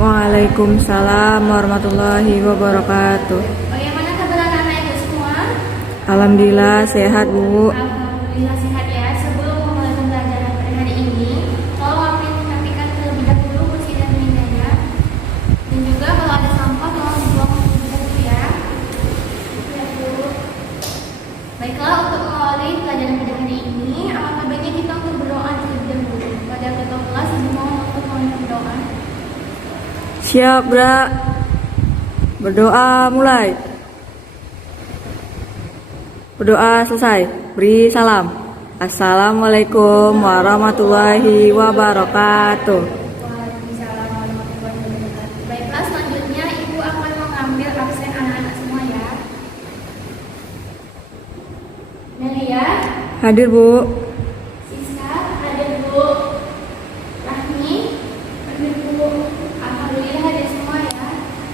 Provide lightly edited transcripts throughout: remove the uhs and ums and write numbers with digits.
Waalaikumsalam warahmatullahi wabarakatuh. Bagaimana kabar anak-anak ibu semua? Alhamdulillah sehat, Bu. Alhamdulillah sehat ya. Sebelum memulai pembelajaran pada hari ini, tolong perhatikan terlebih dahulu kursi dan mejanya. Dan juga kalau ada sampah tolong dibuang terlebih dahulu ya. Ya, Bu. Baiklah, untuk mengawali pelajaran pada hari ini, alangkah baiknya kita untuk berdoa terlebih dahulu. Pada ketua kelas dimohon untuk berdoa. Siap, Bra. Berdoa mulai. Berdoa selesai. Beri salam. Assalamualaikum warahmatullahi wabarakatuh. Waalaikumsalam warahmatullahi wabarakatuh. Baiklah, selanjutnya Ibu akan mengambil absen anak-anak semua ya. Melia, Hadir, Bu. Siska, hadir Bu. Rahmi, hadir Bu. Alhamdulillah hadir semua ya.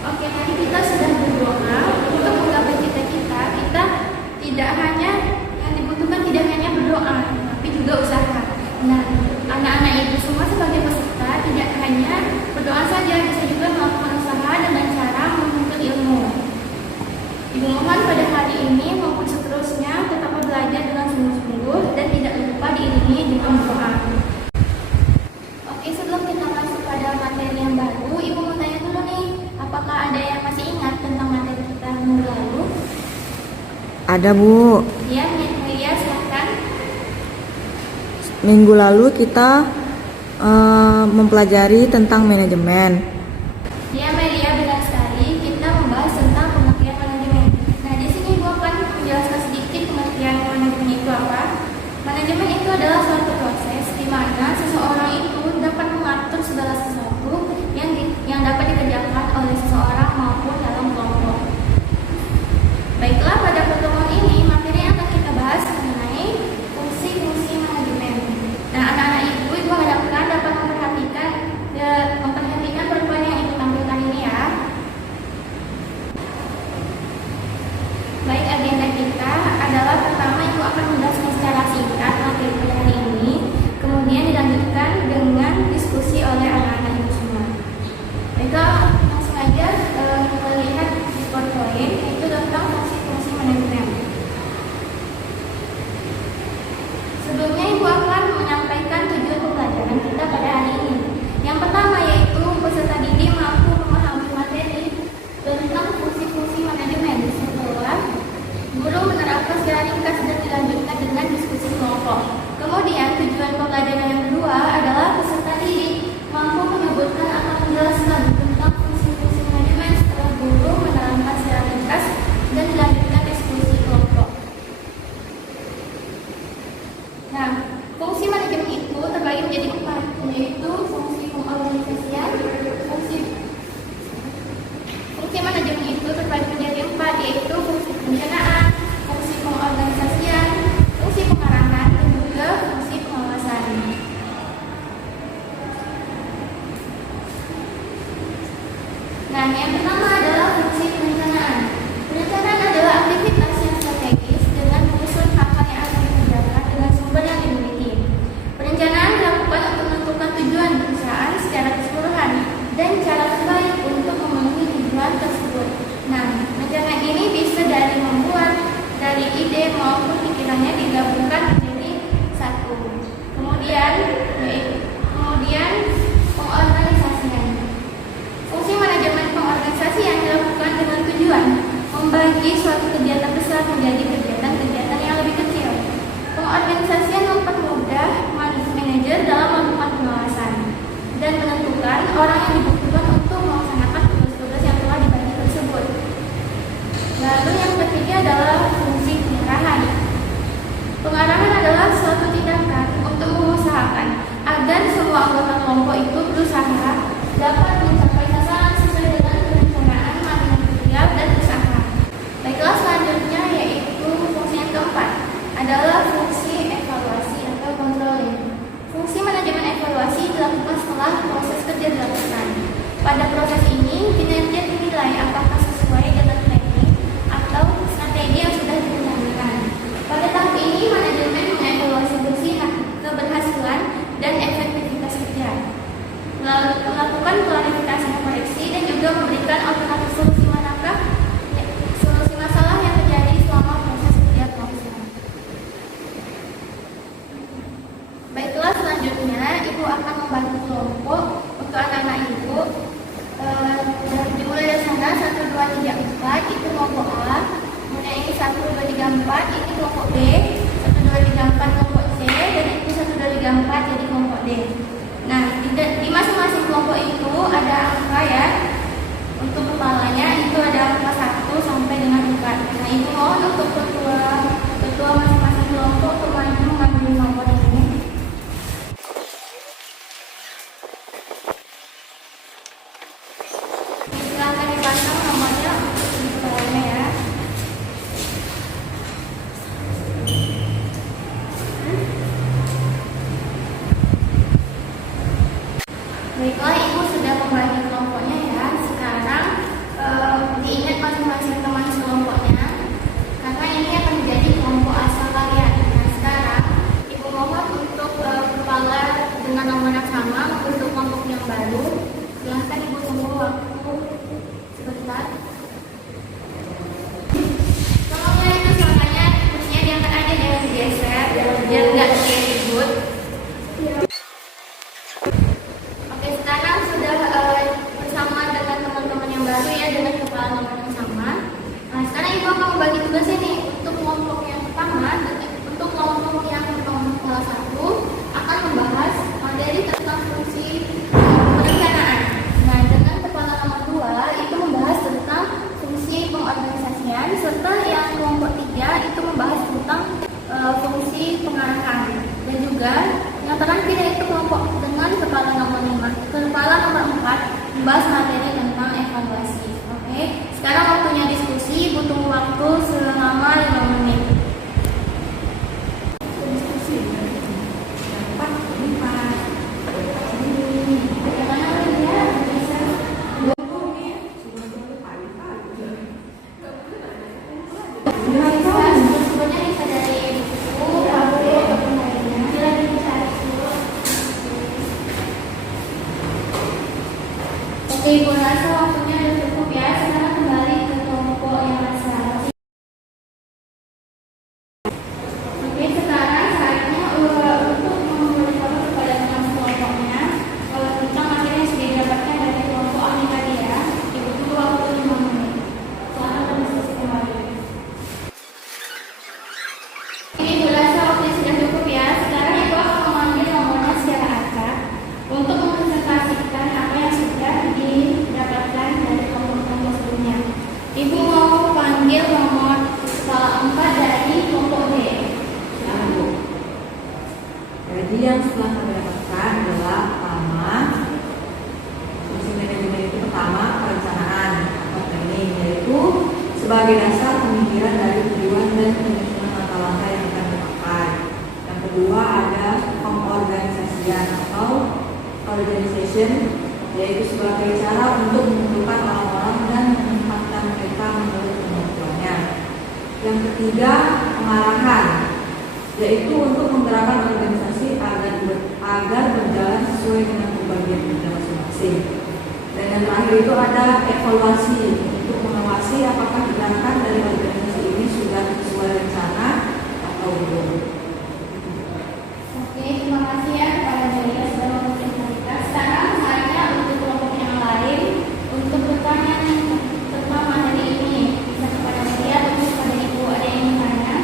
Oke, tadi kita sudah berdoa untuk menggapai cita-cita. Kita tidak hanya yang dibutuhkan tidak hanya berdoa, tapi juga usaha. Nah, anak-anak ibu semua sebagai peserta tidak hanya berdoa saja, bisa juga melakukan usaha dengan cara menuntut ilmu. Ibu mohon pada hari ini maupun seterusnya tetap belajar dengan sungguh-sungguh dan tidak lupa diiringi dengan doa. Oke, sebelum kita masuk pada materi yang baru, Ibu mau tanya dulu nih, apakah ada yang masih ingat tentang materi kita minggu lalu? Ada, Bu. Ya, Melia silakan. Minggu lalu kita mempelajari tentang manajemen. Ya, Melia, benar sekali. Kita membahas tentang pengertian manajemen. Nah, di sini Ibu akan menjelaskan sedikit pengertian manajemen itu apa. Manajemen itu adalah suatu proses di mana seseorang itu dapat mengatur segala sesuatu yang dapat dikerjakan oleh seseorang maupun dalam kelompok. Baiklah, pada pertemuan ini materi yang akan kita bahas mengenai fungsi-fungsi manajemen. Nah, anak-anak ibu harapkan dapat memperhatikan poin-poin yang Ibu tampilkan ini ya. Baik, agenda kita adalah pertama Ibu akan menjelaskan secara singkat materi pada hari ini, kemudian dilanjutkan dengan diskusi oleh anak-anak ibu semua. Baiklah, langsung aja kita lihat di PowerPoint yaitu tentang fungsi-fungsi manajemen. Sebelumnya Ibu akan menyampaikan tujuan pembelajaran kita pada hari ini. Yang pertama yaitu peserta didik mampu memahami materi tentang fungsi-fungsi manajemen setelah guru menerapkan secara ringkas dan dilanjutkan dengan diskusi kelompok. Kemudian tujuan pembelajaran yang kedua adalah peserta didik mampu menyebutkan atau menjelaskan tentang fungsi-fungsi manajemen setelah guru menerangkan secara ringkas dan dilanjutkan diskusi kelompok. Nah, fungsi manajemen itu terbagi menjadi 4, yaitu fungsi pengorganisasian. Fungsi manajemen itu terbagi menjadi 4, yaitu fungsi perencanaan, fungsi pengorganisasian, fungsi pengarahan, dan juga fungsi pengawasan. Nah, yang pertama adalah fungsi perencanaan. Perencanaan adalah aktivitas yang strategis dengan menyusun hal-hal yang akan dikerjakan dengan sumber yang dimiliki. Perencanaan dilakukan untuk menentukan tujuan perusahaan secara keseluruhan dan cara terbaik untuk memenuhi tujuan tersebut. Nah, rencana ini bisa dari ide maupun pikirannya digabungkan menjadi satu. Kemudian pengorganisasian. Fungsi manajemen pengorganisasian dilakukan dengan tujuan membagi suatu kegiatan besar menjadi kegiatan-kegiatan yang lebih kecil. Pengorganisasian mempermudah manajer dalam melakukan pengawasan dan menentukan orang yang dibutuhkan untuk melaksanakan tugas-tugas yang telah dibagi tersebut. Lalu yang ketiga adalah fungsi pengarahan. Pengarahan adalah suatu tindakan untuk mengusahakan agar semua anggota kelompok itu berusaha dapat mencapai sasaran sesuai dengan perencanaan manajerial dan usaha. Baiklah, selanjutnya yaitu fungsi yang keempat adalah fungsi evaluasi atau controlling. Fungsi manajemen evaluasi dilakukan setelah proses kerja dilakukan. Pada proses ini, kinerja dinilai apakah sesuai dengan teknik atau strategi yang sudah direncanakan. Pada tahap ini, manajemen mengevaluasi keberhasilan dan efektivitas kerja, melakukan klarifikasi memberikan alternatif solusi manakah solusi masalah yang terjadi selama proses kerja kelompok. Baiklah, selanjutnya Ibu akan membagi kelompok untuk anak-anak Ibu. Dimulai dari sana 1, 2, 3, 4 itu kelompok A. Kemudian ini 1, 2, 3, 4 ini kelompok B. 1, 2, 3, 4 kelompok C. Dan itu 1, 2, 3, 4 jadi kelompok D. Nah, di masing-masing kelompok itu ada angka ya. Untuk kepalanya itu ada angka 1 sampai dengan 4. Nah, Ibu mohon untuk ketua masing-masing kelompok untuk maju mengambil nomor ini. Silakan dipasang nomornya di kepalanya ya. Baiklah, Ibu sudah membagi kelompoknya ya. Sekarang diingat masing-masing teman sekelompoknya, karena ini akan menjadi kelompok asal kalian. Nah, sekarang Ibu mohon untuk kepala dengan nomor yang sama untuk kelompok yang baru. Silahkan Ibu tunggu waktu sebentar. Tolongnya itu suaranya kursinya diangkat aja, jangan digeser biar nggak ribut. Oke, sekarang sudah bersama dengan teman-teman yang baru ya, dengan kepala nomor yang sama. Nah, sekarang Ibu akan membagi tugas ini untuk kelompok yang pertama. Untuk kelompok yang nomor 1 akan membahas materi tentang fungsi perencanaan. Nah, dengan kepala nomor 2 itu membahas tentang fungsi pengorganisasian, serta yang kelompok 3 itu membahas tentang fungsi pengarahan. Dan juga yang terakhir yaitu kelompok dengan kepala nomor 5, kepala nomor 4 membahas materi tentang evaluasi. Oke, sekarang waktunya diskusi, butuh waktu selama 5 menit. Oke, Ibu rasa waktunya sudah cukup ya. Sekarang kembali ke kelompok yang asal. Oke, sekarang saatnya untuk memberitahu kepada teman kelompoknya tentang materi yang sudah didapatkan dari kelompok A tadi ya. Ibu tunggu waktu 5 menit. Selamat berdiskusi kembali. Ibu rasa waktunya sudah cukup ya. Sekarang Ibu akan memanggil nomornya secara acak untuk mempresentasikan apa yang sudah didapatkan dari kelompok-kelompok sebelumnya. Ibu mau panggil nomor kepala 4 dari kelompok D. Jadi yang setelah kami dapatkan adalah pertama, fungsi manajemen itu pertama perencanaan atau planning, yaitu sebagai dasar pemikiran dari tujuan dan penyusunan langkah-langkah yang akan dilakukan. Yang kedua ada pengorganisasian atau organization, yaitu sebagai cara untuk mengumpulkan orang-orang dan menempatkan mereka menurut kemampuannya. Yang ketiga pengarahan, yaitu untuk menggerakkan organisasi agar berjalan sesuai dengan pembagian tugas masing-masing. Dan yang terakhir itu ada evaluasi, untuk mengawasi apakah gerakan dari organisasi ini sudah sesuai rencana atau belum. Oke, terima kasih ya kepada Delia sudah mempresentasikan. Sekarang saatnya untuk kelompok yang lain untuk bertanya tentang materi ini. Bisa kepada Delia atau kepada Ibu, ada yang ingin tanya?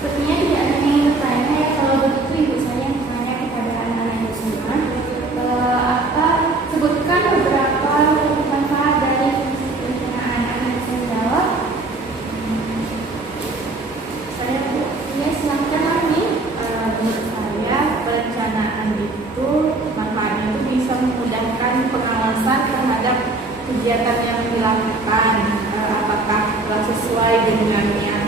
Sepertinya tidak ada yang ingin bertanya ya. Kalau begitu Ibu saya yang bertanya kepada anak-anak Ibu semua. Sebutkan beberapa manfaat dari fungsi perencanaan. Anak bisa menjawab. Saya ya silakan Ami. Menurut saya perencanaan itu manfaatnya itu bisa memudahkan pengawasan terhadap kegiatan yang dilakukan, apakah telah sesuai dengan yang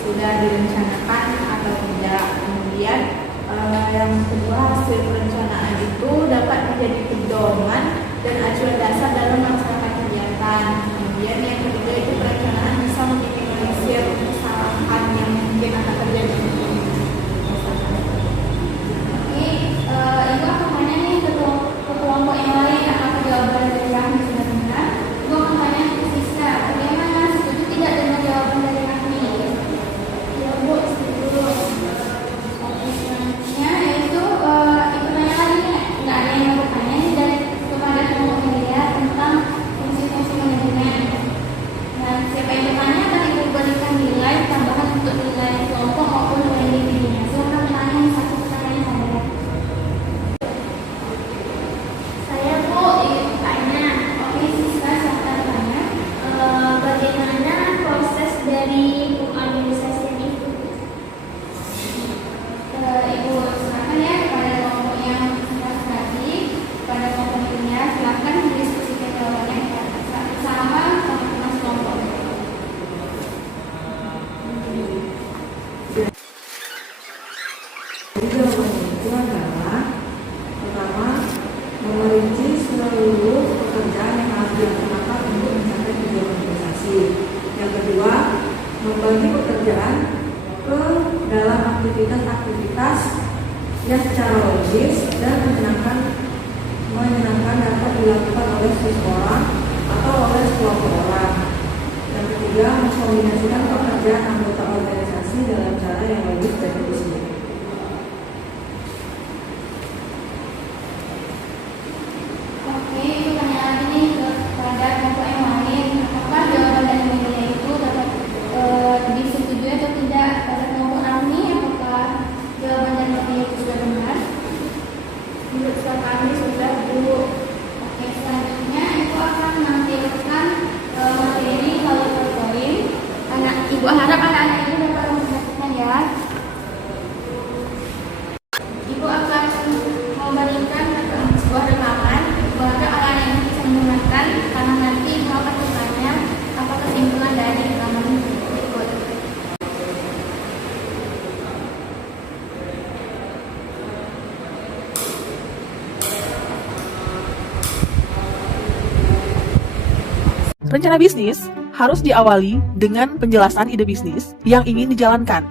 sudah direncanakan atau tidak. Kemudian yang kedua, hasil perencanaan itu dapat menjadi pedoman dan acuan dasar dalam melaksanakan kegiatan. Kemudian yang ketiga itu perencanaan bisa meminimalisir yang secara logis dan menyenangkan dapat dilakukan oleh seseorang atau oleh sekelompok orang. Yang ketiga, mengkombinasikan pekerjaan anggota organisasi dalam cara yang logis dan efisien. Oke, itu tanya lagi nih kepada kelompok yang lain. Apakah jawaban dari media itu dapat disetujui atau tidak? Pada kelompok kami, apakah jawaban dari media itu sudah benar? Menurut kami sudah, Bu. Oke, selanjutnya Ibu akan menampilkan materi melalui PowerPoint. Ibu harap anak-anak ini dapat memperhatikan ya. Ibu akan memberikan sebuah rekaman. Ibu harap anak-anak ini bisa mendengarkan karena nanti Ibu akan bertanya apa kesimpulan dari rekaman berikut. Rencana bisnis harus diawali dengan penjelasan ide bisnis yang ingin dijalankan.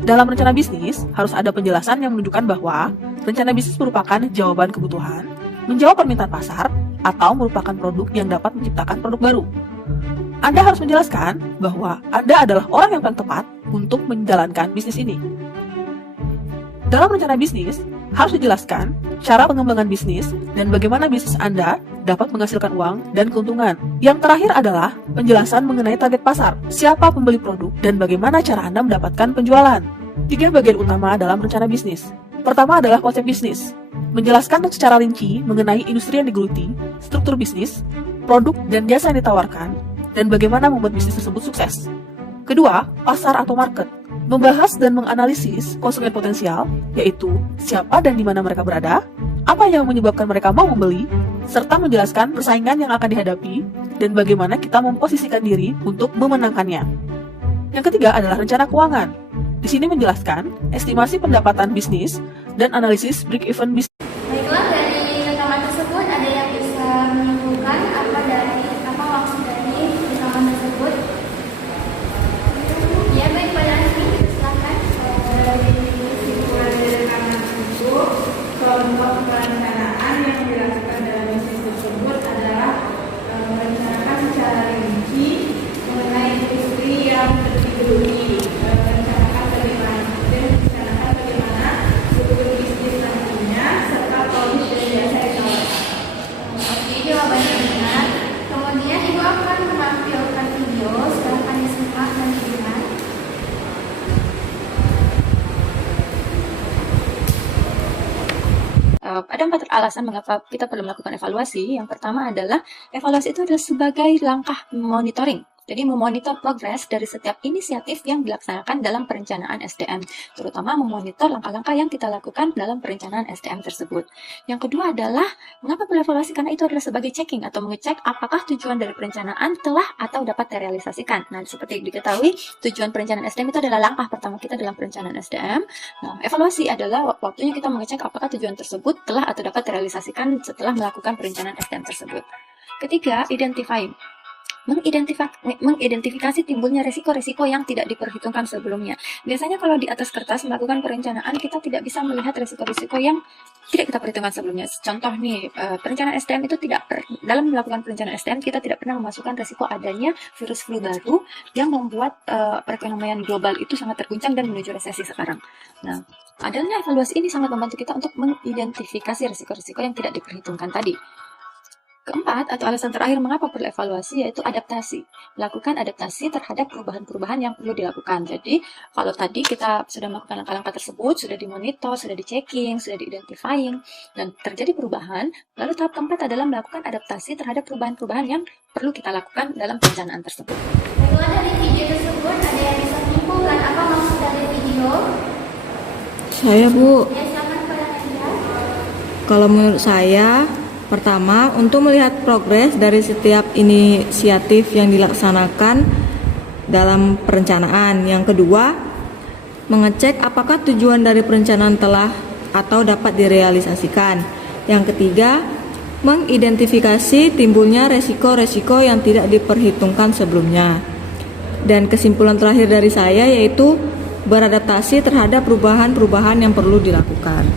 Dalam rencana bisnis, harus ada penjelasan yang menunjukkan bahwa rencana bisnis merupakan jawaban kebutuhan, menjawab permintaan pasar, atau merupakan produk yang dapat menciptakan produk baru. Anda harus menjelaskan bahwa Anda adalah orang yang paling tepat untuk menjalankan bisnis ini. Dalam rencana bisnis, harus dijelaskan cara pengembangan bisnis dan bagaimana bisnis Anda dapat menghasilkan uang dan keuntungan. Yang terakhir adalah penjelasan mengenai target pasar, siapa pembeli produk, dan bagaimana cara Anda mendapatkan penjualan. 3 bagian utama dalam rencana bisnis. Pertama adalah konsep bisnis, menjelaskan secara rinci mengenai industri yang digeluti, struktur bisnis, produk dan jasa yang ditawarkan, dan bagaimana membuat bisnis tersebut sukses. Kedua, pasar atau market, membahas dan menganalisis konsumen potensial, yaitu siapa dan di mana mereka berada, apa yang menyebabkan mereka mau membeli, serta menjelaskan persaingan yang akan dihadapi dan bagaimana kita memposisikan diri untuk memenangkannya. Yang ketiga adalah rencana keuangan. Di sini menjelaskan estimasi pendapatan bisnis dan analisis break-even bisnis. Baiklah, dari rekaman tersebut ada yang bisa menyimpulkan apa maksud dari rekaman tersebut? Ya, baik, Pak Dani, silakan. Dari kesimpulan dari rekaman tersebut, kelompok perencanaan yang dilakukan dalam bisnis tersebut adalah merencanakan secara rinci mengenai industri yang digeluti, merencanakan bagaimana struktur bisnis nantinya serta produk dan jasa yang ditawarkan. Oke, jawabannya benar. Kemudian Ibu akan menampilkan video, silahkan disimak dan dilihat. Ada 4 alasan mengapa kita perlu melakukan evaluasi. Yang pertama adalah evaluasi itu adalah sebagai langkah monitoring. Jadi memonitor progres dari setiap inisiatif yang dilaksanakan dalam perencanaan SDM, terutama memonitor langkah-langkah yang kita lakukan dalam perencanaan SDM tersebut. Yang kedua adalah mengapa perlu evaluasi, karena itu adalah sebagai checking atau mengecek apakah tujuan dari perencanaan telah atau dapat terrealisasikan. Nah, seperti diketahui, tujuan perencanaan SDM itu adalah langkah pertama kita dalam perencanaan SDM. Nah, evaluasi adalah waktunya kita mengecek apakah tujuan tersebut telah atau dapat terrealisasikan setelah melakukan perencanaan SDM tersebut. Ketiga, identifying. Mengidentifikasi timbulnya resiko-resiko yang tidak diperhitungkan sebelumnya. Biasanya kalau di atas kertas melakukan perencanaan, kita tidak bisa melihat resiko-resiko yang tidak kita perhitungkan sebelumnya. Contoh nih, perencanaan SDM itu dalam melakukan perencanaan SDM, kita tidak pernah memasukkan resiko adanya virus flu baru yang membuat perekonomian global itu sangat terguncang dan menuju resesi sekarang. Nah, adanya evaluasi ini sangat membantu kita untuk mengidentifikasi resiko-resiko yang tidak diperhitungkan tadi. Keempat, atau alasan terakhir mengapa perlu evaluasi, yaitu adaptasi. Melakukan adaptasi terhadap perubahan-perubahan yang perlu dilakukan. Jadi, kalau tadi kita sudah melakukan langkah-langkah tersebut, sudah dimonitor, sudah dicekking, sudah di-identifying, dan terjadi perubahan, lalu tahap keempat adalah melakukan adaptasi terhadap perubahan-perubahan yang perlu kita lakukan dalam perencanaan tersebut. Baiklah, dari video tersebut ada yang bisa menyimpulkan apa maksud dari video? Saya, Bu. Ya, silakan kepada Nadia. Kalau menurut saya, pertama, untuk melihat progres dari setiap inisiatif yang dilaksanakan dalam perencanaan. Yang kedua, mengecek apakah tujuan dari perencanaan telah atau dapat direalisasikan. Yang ketiga, mengidentifikasi timbulnya resiko-resiko yang tidak diperhitungkan sebelumnya. Dan kesimpulan terakhir dari saya yaitu beradaptasi terhadap perubahan-perubahan yang perlu dilakukan.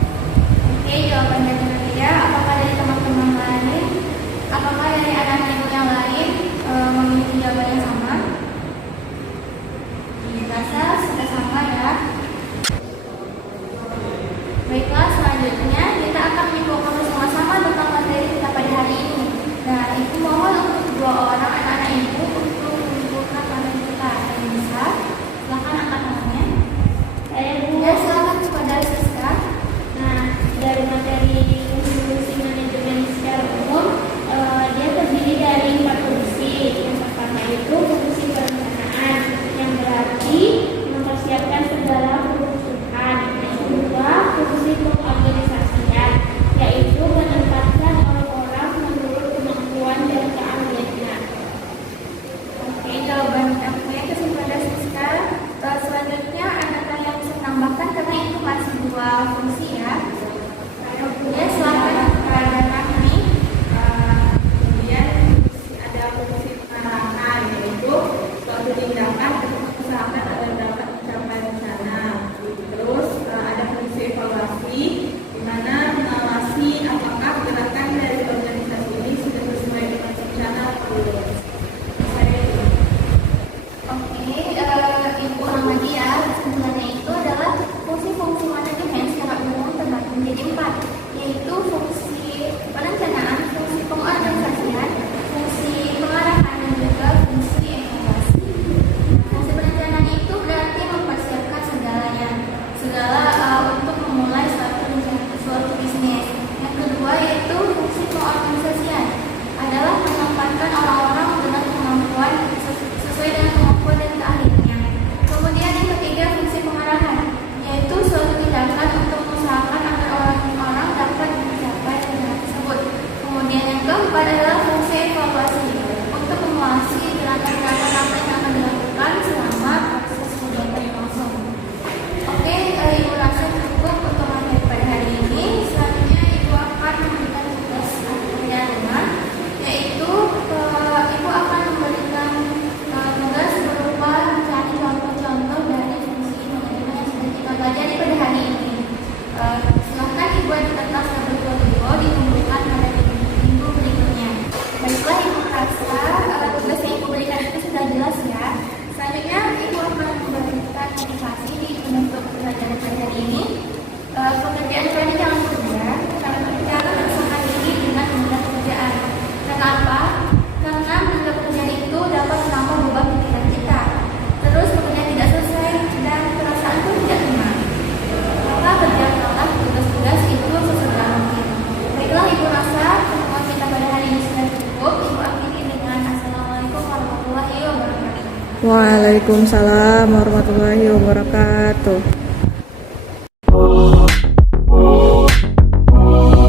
Waalaikumsalam warahmatullahi wabarakatuh.